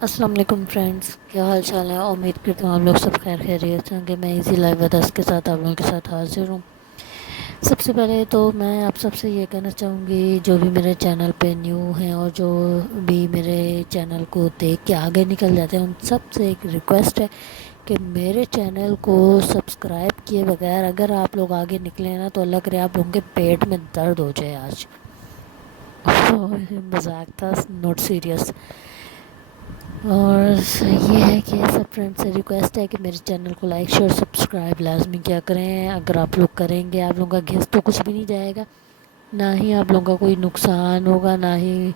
السلام علیکم فرینڈس، کیا حال چال ہے؟ امید کرتا ہوں آپ لوگ سب خیر خیریت سے ہوں گے۔ میں ایزی لائف ودس کے ساتھ آپ لوگوں کے ساتھ حاضر ہوں۔ سب سے پہلے تو میں آپ سب سے یہ کہنا چاہوں گی، جو بھی میرے چینل پہ نیو ہیں اور جو بھی میرے چینل کو دیکھ کے آگے نکل جاتے ہیں، ان سب سے ایک ریکویسٹ ہے کہ میرے چینل کو سبسکرائب کیے بغیر اگر آپ لوگ آگے نکلے نا تو اللہ کرے آپ لوگوں کے پیٹ میں درد ہو جائے آج۔ مذاق تھا، نوٹ سیریس۔ اور یہ ہے کہ سب فرینڈ سے ریکویسٹ ہے کہ میرے چینل کو لائک شیئر سبسکرائب لازمی کیا کریں۔ اگر آپ لوگ کریں گے آپ لوگوں کا گھس تو کچھ بھی نہیں جائے گا، نہ ہی آپ لوگوں کا کوئی نقصان ہوگا، نہ ہی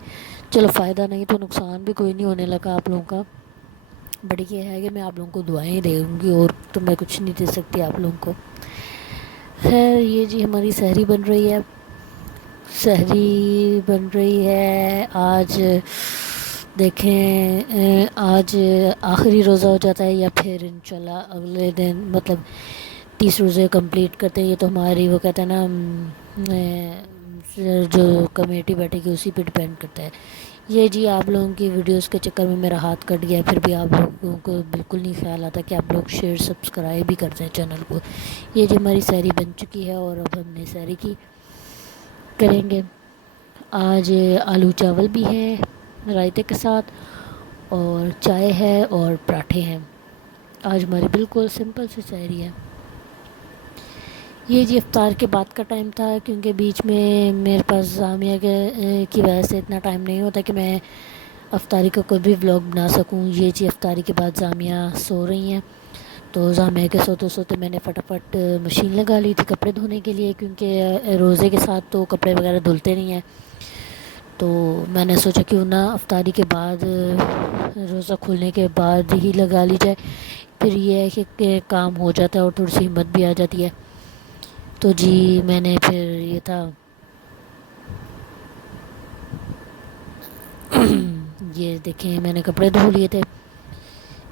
چلو فائدہ نہیں تو نقصان بھی کوئی نہیں ہونے لگا آپ لوگوں کا۔ بٹ یہ ہے کہ میں آپ لوگوں کو دعائیں دے دوں گی اور تو میں کچھ نہیں دے سکتی آپ لوگوں کو۔ خیر یہ جی ہماری سحری بن رہی ہے، سحری بن رہی ہے آج۔ دیکھیں آج آخری روزہ ہو جاتا ہے یا پھر انشاءاللہ اگلے دن، مطلب 30 روزے کمپلیٹ کرتے ہیں۔ یہ تو ہماری وہ کہتے ہیں نا جو کمیٹی بیٹھے گی اسی پہ ڈپینڈ کرتا ہے۔ یہ جی آپ لوگوں کی ویڈیوز کے چکر میں میرا ہاتھ کٹ گیا ہے، پھر بھی آپ لوگوں کو بالکل نہیں خیال آتا کہ آپ لوگ شیئر سبسکرائب بھی کرتے ہیں چینل کو۔ یہ جی ہماری سحری بن چکی ہے اور اب ہم نے سحری کی کریں گے۔ آج آلو چاول بھی ہیں رائتے کے ساتھ، اور چائے ہے اور پراٹھے ہیں۔ آج ہماری بالکل سمپل سی سحری ہے۔ یہ جی افطار کے بعد کا ٹائم تھا، کیونکہ بیچ میں میرے پاس جامعہ کی وجہ سے اتنا ٹائم نہیں ہوتا کہ میں افطاری کا کوئی بھی ولاگ بنا سکوں۔ یہ جی افطاری کے بعد جامعہ سو رہی ہیں، تو جامعہ کے سوتے سوتے میں نے فٹافٹ مشین لگا لی تھی کپڑے دھونے کے لیے، کیونکہ روزے کے ساتھ تو کپڑے وغیرہ دھلتے نہیں ہیں۔ تو میں نے سوچا کیوں نہ افطاری کے بعد، روزہ کھلنے کے بعد ہی لگا لی جائے، پھر یہ ہے کہ کام ہو جاتا ہے اور تھوڑی سی ہمت بھی آ جاتی ہے۔ تو جی میں نے پھر یہ تھا یہ دیکھیں میں نے کپڑے دھو لیے تھے،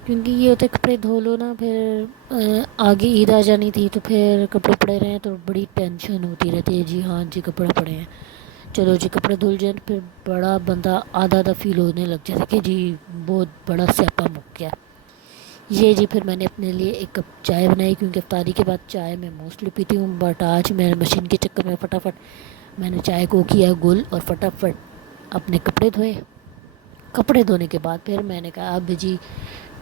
کیونکہ یہ ہوتا ہے کپڑے دھو لو نا، پھر آگے عید آ جانی تھی تو پھر کپڑے پڑے رہے ہیں تو بڑی ٹینشن ہوتی رہتی ہے۔ جی ہاں جی کپڑے پڑے ہیں، چلو جی کپڑے دھل جائیں، پھر بڑا بندہ آدھا آدھا فیل ہونے لگ جاتا کہ جی بہت بڑا سیاپا مک گیا۔ یہ جی پھر میں نے اپنے لیے ایک کپ چائے بنائی، کیونکہ افطاری کے بعد چائے میں موسٹلی پیتی ہوں، بٹ آج میں مشین کے چکر میں فٹافٹ میں نے چائے کو کیا گل اور فٹافٹ اپنے کپڑے دھوئے۔ کپڑے دھونے کے بعد پھر میں نے کہا اب جی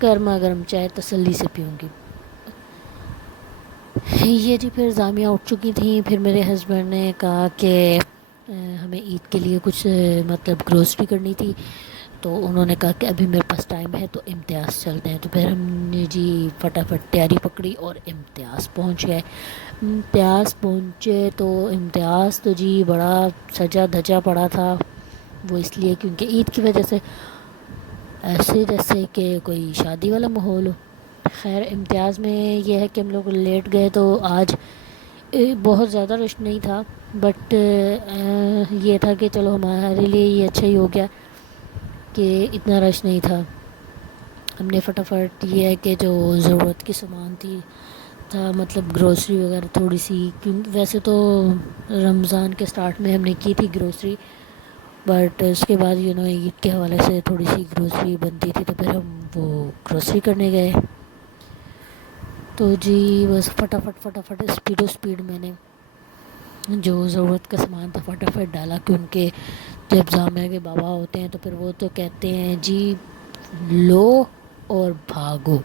گرما گرم چائے تسلی سے پیوں گی۔ یہ جی پھر جامعہ اٹھ چکی تھیں، پھر میرے ہسبینڈ نے کہا کہ ہمیں عید کے لیے کچھ مطلب گروسری کرنی تھی، تو انہوں نے کہا کہ ابھی میرے پاس ٹائم ہے تو امتیاز چلتے ہیں۔ تو پھر ہم نے جی فٹافٹ تیاری پکڑی اور امتیاز پہنچ گئے۔ امتیاز پہنچے تو امتیاز تو جی بڑا سجا دھجا پڑا تھا، وہ اس لیے کیونکہ عید کی وجہ سے ایسے جیسے کہ کوئی شادی والا ماحول ہو۔ خیر امتیاز میں یہ ہے کہ ہم لوگ لیٹ گئے، تو آج بہت زیادہ رش نہیں تھا، بٹ یہ تھا کہ چلو ہمارے لیے یہ اچھا ہی ہو گیا کہ اتنا رش نہیں تھا۔ ہم نے فٹافٹ یہ ہے کہ جو ضرورت کی سامان تھا مطلب گروسری وغیرہ تھوڑی سی، کیونکہ ویسے تو رمضان کے سٹارٹ میں ہم نے کی تھی گروسری، بٹ اس کے بعد عید کے حوالے سے تھوڑی سی گروسری بنتی تھی، تو پھر ہم وہ گروسری کرنے گئے۔ تو جی بس فٹافٹ اسپیڈ میں نے جو ضرورت کا سامان تھا فٹافٹ ڈالا، کیونکہ جب جامعہ کے بابا ہوتے ہیں تو پھر وہ تو کہتے ہیں جی لو اور بھاگو،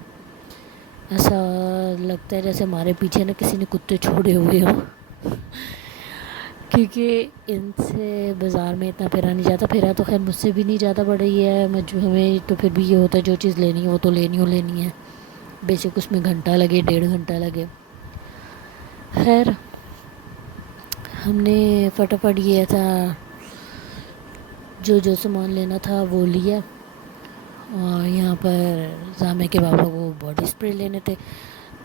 ایسا لگتا ہے جیسے ہمارے پیچھے نا کسی نے کتے چھوڑے ہوئے ہوں، کیونکہ ان سے بازار میں اتنا پھرا نہیں جاتا۔ پھرا تو خیر مجھ سے بھی نہیں جاتا، بڑا یہ ہے ہمیں تو پھر بھی یہ ہوتا ہے جو چیز لینی ہے وہ تو لینی ہے، بے شک اس میں گھنٹہ لگے 1.5 گھنٹہ لگے۔ خیر ہم نے فٹافٹ یہ تھا جو سامان لینا تھا وہ لیا، اور یہاں پر جامع کے بابا کو باڈی اسپرے لینے تھے،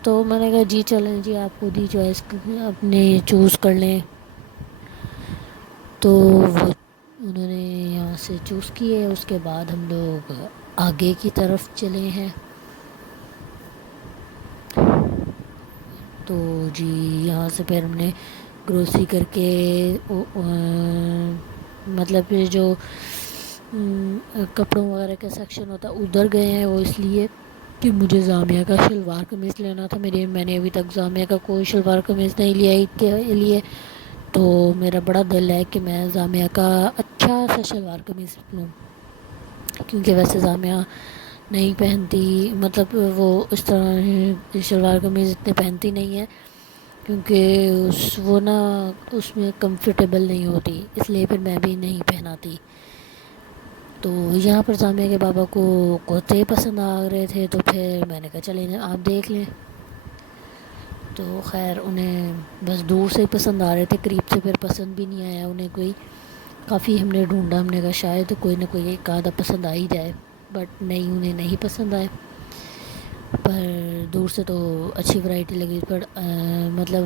تو میں نے کہا جی چلیں جی آپ خود ہی چوائس اپنے چوز کر لیں، تو وہ انہوں نے یہاں سے چوز کیے۔ اس کے بعد ہم لوگ آگے کی طرف چلے ہیں، تو جی یہاں سے پھر ہم نے گروسری کر کے مطلب جو کپڑوں وغیرہ کا سیکشن ہوتا ہے ادھر گئے ہیں، وہ اس لیے کہ مجھے جامعہ کا شلوار قمیض لینا تھا. میں نے ابھی تک جامعہ کا کوئی شلوار قمیض نہیں لیا عید کے لیے، تو میرا بڑا دل ہے کہ میں جامعہ کا اچھا سا شلوار قمیض لوں، کیونکہ ویسے جامعہ نہیں پہنتی، مطلب وہ اس طرح شلوار قمیض اتنے پہنتی نہیں ہے، کیونکہ وہ نا اس میں کمفرٹیبل نہیں ہوتی، اس لیے پھر میں بھی نہیں پہناتی. تو یہاں پر جامعہ کے بابا کو کرتے پسند آ رہے تھے، تو پھر میں نے کہا چلیں آپ دیکھ لیں. تو خیر انہیں بس دور سے ہی پسند آ رہے تھے، قریب سے پھر پسند بھی نہیں آیا انہیں کوئی. کافی ہم نے ڈھونڈا، ہم نے کہا شاید کوئی نہ کوئی ایک آدھا پسند آ ہی جائے، بٹ نہیں، انہیں نہیں پسند آئے. پر دور سے تو اچھی ورائٹی لگی، پر مطلب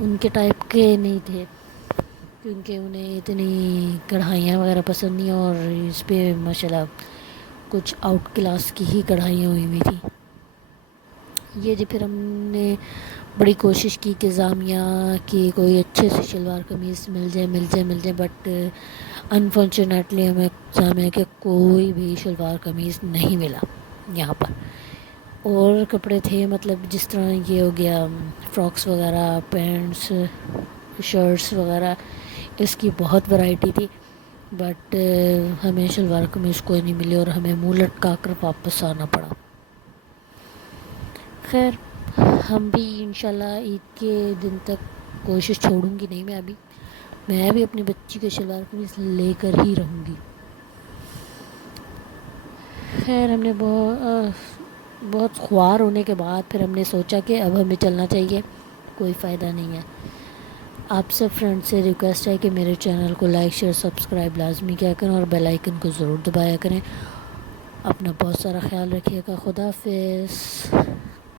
ان کے ٹائپ کے نہیں تھے، کیونکہ انہیں اتنی کڑھائیاں وغیرہ پسند نہیں، اور اس پہ ماشاء اللہ کچھ آؤٹ کلاس کی ہی کڑھائیاں ہوئی ہوئی تھیں. یہ جی پھر ہم نے بڑی کوشش کی کہ جامعہ کی کوئی اچھے سے شلوار قمیض مل جائے، بٹ انفارچونیٹلی ہمیں جامعہ کے کوئی بھی شلوار قمیض نہیں ملا یہاں پر. اور کپڑے تھے مطلب جس طرح یہ ہو گیا فراکس وغیرہ، پینٹس، شرٹس وغیرہ، اس کی بہت ورائٹی تھی، بٹ ہمیں شلوار قمیض کوئی نہیں ملی اور ہمیں منہ لٹکا کر واپس آنا پڑا. خیر ہم بھی انشاءاللہ عید کے دن تک کوشش چھوڑوں گی نہیں، میں بھی اپنی بچی کے شلوار قمیض لے کر ہی رہوں گی. خیر ہم نے بہت خوار ہونے کے بعد پھر ہم نے سوچا کہ اب ہمیں چلنا چاہیے، کوئی فائدہ نہیں ہے. آپ سب فرینڈ سے ریکویسٹ ہے کہ میرے چینل کو لائک شیئر سبسکرائب لازمی کیا کریں، اور بیل آئیکن کو ضرور دبایا کریں. اپنا بہت سارا خیال رکھیے گا. خدا حافظ.